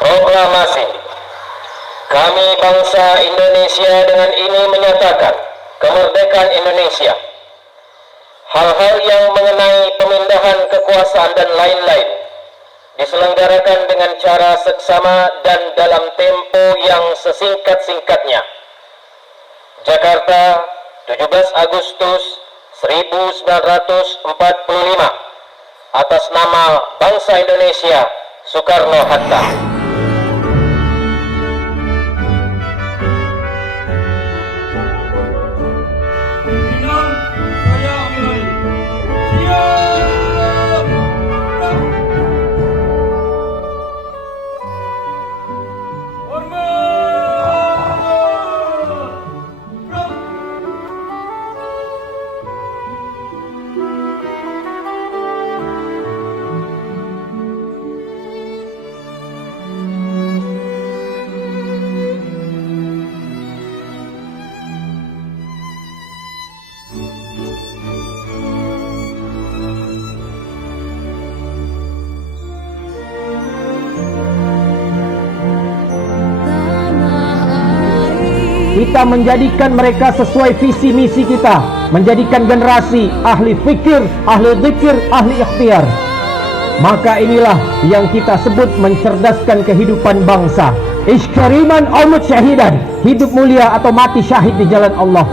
Proklamasi. Kami bangsa Indonesia dengan ini menyatakan kemerdekaan Indonesia. Hal-hal yang mengenai pemindahan kekuasaan dan lain-lain diselenggarakan dengan cara seksama dan dalam tempo yang sesingkat-singkatnya. Jakarta, 17 Agustus 1945. Atas nama bangsa Indonesia, Soekarno-Hatta. Kita menjadikan mereka sesuai visi misi kita, menjadikan generasi ahli fikir, ahli zikir, ahli ikhtiar. Maka inilah yang kita sebut mencerdaskan kehidupan bangsa. Iskariman aw syahidan, hidup mulia atau mati syahid di jalan Allah.